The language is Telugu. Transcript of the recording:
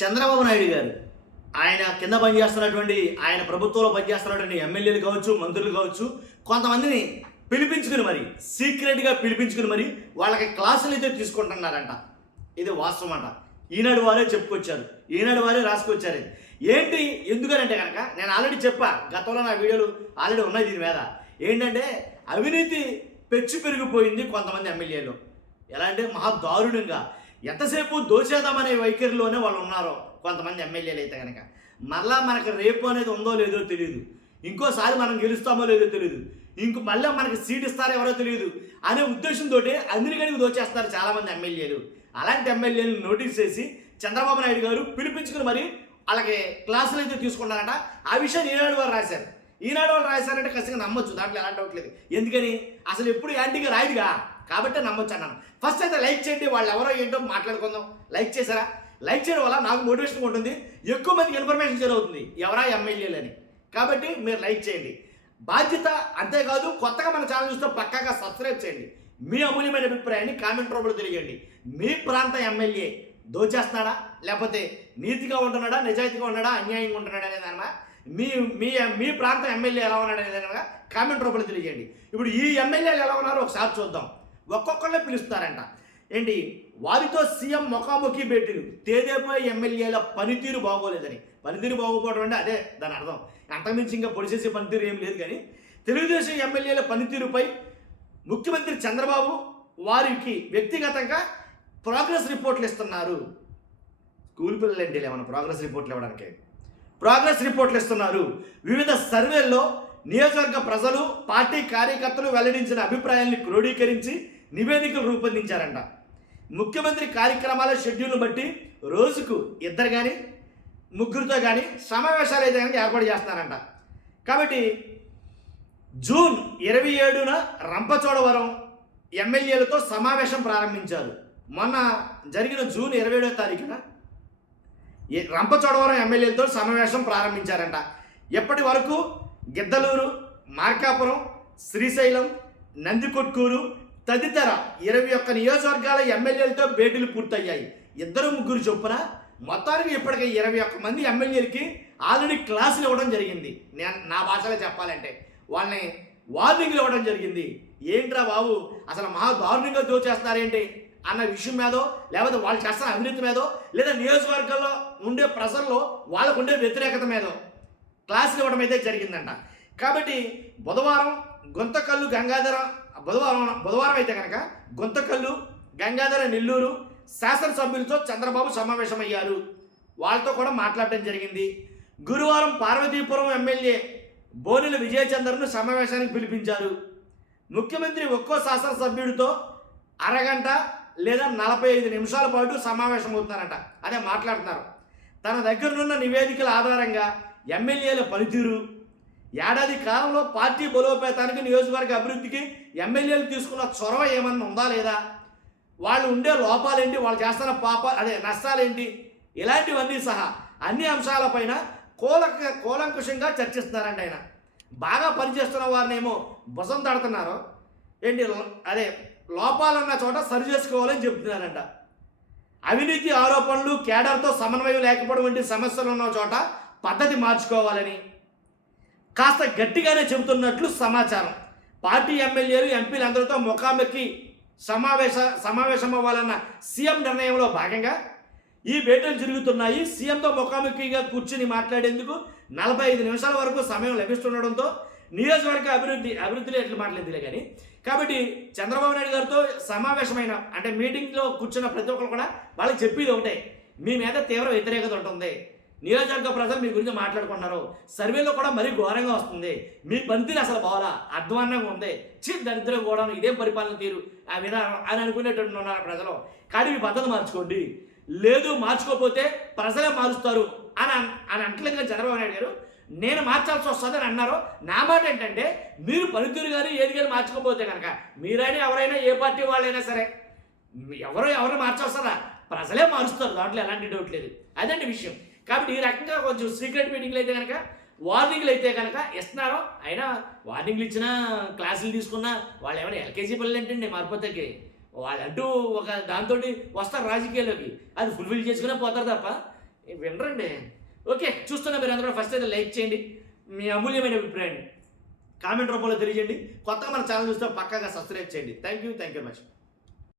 చంద్రబాబు నాయుడు గారు ఆయన కింద పనిచేస్తున్నటువంటి ఆయన ప్రభుత్వంలో పనిచేస్తున్నటువంటి ఎమ్మెల్యేలు కావచ్చు, మంత్రులు కావచ్చు, కొంతమందిని పిలిపించుకుని మరి సీక్రెట్గా పిలిపించుకుని మరి వాళ్ళకి క్లాసులు అయితే తీసుకుంటున్నారంట. ఇది వాస్తవం అంట. ఈనాడు వారే చెప్పుకొచ్చారు, ఈనాడు వారే రాసుకొచ్చారు. ఏంటి ఎందుకనంటే కనుక నేను ఆల్రెడీ చెప్పా, గతంలో నా వీడియోలు ఆల్రెడీ ఉన్నాయి దీని మీద. ఏంటంటే అవినీతి పెచ్చు పెరిగిపోయింది కొంతమంది ఎమ్మెల్యేలు. ఎలా అంటే మహా దారుణంగా ఎంతసేపు దోచేద్దామనే వైఖరిలోనే వాళ్ళు ఉన్నారు కొంతమంది ఎమ్మెల్యేలు అయితే కనుక. మళ్ళా మనకు రేపు అనేది ఉందో లేదో తెలియదు, ఇంకోసారి మనం గెలుస్తామో లేదో తెలియదు, మళ్ళీ మనకి సీట్ ఇస్తారో ఎవరో తెలియదు అనే ఉద్దేశంతో అందరికీ దోచేస్తారు చాలామంది ఎమ్మెల్యేలు. అలాంటి ఎమ్మెల్యేలను నోటీస్ చేసి చంద్రబాబు నాయుడు గారు పిలిపించుకుని మరి వాళ్ళకి క్లాసులు అయితే తీసుకున్నారట. ఆ విషయాన్ని ఈనాడు వారు రాశారు. ఈనాడు వాళ్ళు రాశారంటే ఖచ్చితంగా నమ్మొచ్చు, దాంట్లో ఎలాంటి డౌట్ లేదు. ఎందుకని అసలు ఎప్పుడు యాంటీగా రాయుడుగా కాబట్టి నమ్మొచ్చు అన్నాను. ఫస్ట్ అయితే లైక్ చేయండి, వాళ్ళు ఎవరో ఏంటో మాట్లాడుకుందాం. లైక్ చేశారా? లైక్ చేయడం వల్ల నాకు మోటివేషన్ ఉంటుంది, ఎక్కువ మందికి ఇన్ఫర్మేషన్ షేర్ అవుతుంది ఎవరా ఎమ్మెల్యేలు అని. కాబట్టి మీరు లైక్ చేయండి, బాధ్యత. అంతేకాదు కొత్తగా మన ఛానల్ చూస్తే పక్కాగా సబ్స్క్రైబ్ చేయండి. మీ అమూల్యమైన అభిప్రాయాన్ని కామెంట్ రూపంలో తెలియజేయండి. మీ ప్రాంత ఎమ్మెల్యే దోచేస్తున్నాడా, లేకపోతే నీతిగా ఉంటున్నాడా, నిజాయితీగా ఉన్నాడా, అన్యాయంగా ఉంటున్నాడా అనేది అన్నమాట. మీ మీ మీ ప్రాంత ఎమ్మెల్యే ఎలా ఉన్నాడు అనేది కామెంట్ రూపంలో తెలియజేయండి. ఇప్పుడు ఈ ఎమ్మెల్యేలు ఎలా ఉన్నారో ఒకసారి చూద్దాం. ఒక్కొక్కళ్ళే పిలుస్తారంట. ఏంటి వారితో సీఎం ముఖాముఖి భేటీలు. తేదేపై ఎమ్మెల్యేల పనితీరు బాగోలేదని. పనితీరు బాగోపోవడం అంటే అదే దాని అర్థం. అంతకుమించి ఇంకా పొడిచేసే పనితీరు ఏం లేదు. కానీ తెలుగుదేశం ఎమ్మెల్యేల పనితీరుపై ముఖ్యమంత్రి చంద్రబాబు వారికి వ్యక్తిగతంగా ప్రోగ్రెస్ రిపోర్ట్లు ఇస్తున్నారు. స్కూల్ పిల్లలేంటి ఏమన్నా ప్రోగ్రెస్ రిపోర్ట్లు ఇవ్వడానికి? ప్రోగ్రెస్ రిపోర్ట్లు ఇస్తున్నారు. వివిధ సర్వేల్లో నియోజకవర్గ ప్రజలు, పార్టీ కార్యకర్తలు వెల్లడించిన అభిప్రాయాన్ని క్రోడీకరించి నివేదికలు రూపొందించారంట. ముఖ్యమంత్రి కార్యక్రమాల షెడ్యూల్ను బట్టి రోజుకు 2 కానీ 3 కానీ సమావేశాలు అయితే కనుక ఏర్పాటు చేస్తున్నారంట. కాబట్టి జూన్ 27న రంపచోడవరం ఎమ్మెల్యేలతో సమావేశం ప్రారంభించారు. మొన్న జరిగిన జూన్ 27వ తారీఖున రంపచోడవరం ఎమ్మెల్యేలతో సమావేశం ప్రారంభించారంట. ఎప్పటి వరకు గిద్దలూరు, మార్కాపురం, శ్రీశైలం, నందికొట్కూరు తదితర 21 నియోజకవర్గాల ఎమ్మెల్యేలతో భేటీలు పూర్తయ్యాయి. 2-3 చొప్పున మొత్తానికి ఇప్పటికీ 21 మంది ఎమ్మెల్యేలకి ఆల్రెడీ క్లాసులు ఇవ్వడం జరిగింది. నా భాషలో చెప్పాలంటే వాళ్ళని వార్నింగ్లు ఇవ్వడం జరిగింది. ఏంట్రా బాబు అసలు మహా దారుణంగా దోచేస్తున్నారేంటి అన్న విషయం మీదో, లేకపోతే వాళ్ళు చేస్తున్న అవినీతి మీదో, లేదా నియోజకవర్గాల్లో ఉండే ప్రజల్లో వాళ్ళకు ఉండే వ్యతిరేకత మీదో క్లాసులు ఇవ్వడం అయితే జరిగిందంట. కాబట్టి బుధవారం గుంతకల్లు గంగాధర బుధవారం అయితే కనుక గుంతకల్లు, గంగాధర, నెల్లూరు శాసనసభ్యులతో చంద్రబాబు సమావేశమయ్యారు. వాళ్ళతో కూడా మాట్లాడటం జరిగింది. గురువారం పార్వతీపురం ఎమ్మెల్యే బోనెల విజయచంద్రను సమావేశానికి పిలిపించారు. ముఖ్యమంత్రి ఒక్కో శాసనసభ్యుడితో అరగంట లేదా 45 నిమిషాల పాటు సమావేశం అవుతున్నారట. అదే మాట్లాడుతున్నారు. తన దగ్గరనున్న నివేదికల ఆధారంగా ఎమ్మెల్యేల పనితీరు, ఏడాది కాలంలో పార్టీ బలోపేతానికి, నియోజకవర్గ అభివృద్ధికి ఎమ్మెల్యేలు తీసుకున్న చొరవ ఏమన్నా ఉందా లేదా, వాళ్ళు ఉండే లోపాలేంటి, వాళ్ళు చేస్తున్న నష్టాలేంటి, ఇలాంటివన్నీ సహా అన్ని అంశాలపైన కూలంకుషంగా చర్చిస్తున్నారంట. ఆయన బాగా పనిచేస్తున్న వారినేమో భుజం తడుతున్నారు. లోపాలున్న చోట సరి చేసుకోవాలని చెబుతున్నారంట. అవినీతి ఆరోపణలు, కేడర్తో సమన్వయం లేకపోవడం వంటి సమస్యలు ఉన్న చోట పద్ధతి మార్చుకోవాలని కాస్త గట్టిగానే చెబుతున్నట్లు సమాచారం. పార్టీ ఎమ్మెల్యేలు, ఎంపీలు అందరితో ముఖాముఖి సమావేశం అవ్వాలన్న సీఎం నిర్ణయంలో భాగంగా ఈ భేటీలు జరుగుతున్నాయి. సీఎంతో ముఖాముఖిగా కూర్చుని మాట్లాడేందుకు 45 నిమిషాల వరకు సమయం లభిస్తుండడంతో నియోజకవర్గ అభివృద్ధిలో ఎట్లా మాట్లాడేదిలే కానీ. కాబట్టి చంద్రబాబు నాయుడు గారితో సమావేశమైన మీటింగ్లో కూర్చున్న ప్రతి ఒక్కరు కూడా వాళ్ళకి చెప్పేది ఒకటే, మీ మీద తీవ్ర వ్యతిరేకత ఉంటుంది, నియోజకవర్గ ప్రజలు మీ గురించి మాట్లాడుకుంటున్నారు, సర్వేలో కూడా మరీ ఘోరంగా వస్తుంది, మీ పనితీరు అసలు బాగా అధ్వాన్నంగా ఉంది, దరిద్రం కూడా ఇదేం పరిపాలన తీరు ఆ విధానం అని అనుకునేటట్టు ఉన్నారు ప్రజలు. కానీ మీ పద్ధతి మార్చుకోండి, లేదు మార్చుకోకపోతే ప్రజలే మారుస్తారు అని అంటలేదు చంద్రబాబు నాయుడు గారు. నేను మార్చాల్సి వస్తుందని అన్నారు. నా మాట ఏంటంటే మీరు పనితీరు కానీ ఏది కానీ మార్చుకోకపోతే కనుక మీరైనా ఎవరైనా ఏ పార్టీ వాళ్ళైనా సరే ఎవరు మార్చొస్తారా, ప్రజలే మారుస్తారు, దాంట్లో ఎలాంటి డౌట్ లేదు. అదండి విషయం. కాబట్టి ఈ రకంగా కొంచెం సీక్రెట్ మీటింగ్లు అయితే కనుక, వార్నింగ్లు అయితే కనుక ఇస్తున్నారు. అయినా వార్నింగ్లు ఇచ్చినా, క్లాసులు తీసుకున్నా వాళ్ళు ఏమైనా ఎల్కేజీ పిల్లలు ఏంటండి మారిపోతాకి. వాళ్ళంటూ ఒక దాంతో వస్తారు రాజకీయాల్లోకి, అది ఫుల్ఫిల్ చేసుకునే పోతారు తప్ప వినరండి. ఓకే, చూస్తున్నా మీరు అందరూ ఫస్ట్ అయితే లైక్ చేయండి, మీ అమూల్యమైన అభిప్రాయాన్ని కామెంట్ రూపంలో తెలియజేయండి. కొత్తగా మన ఛానల్ చూస్తే పక్కాగా సబ్స్క్రైబ్ చేయండి. Thank you very much.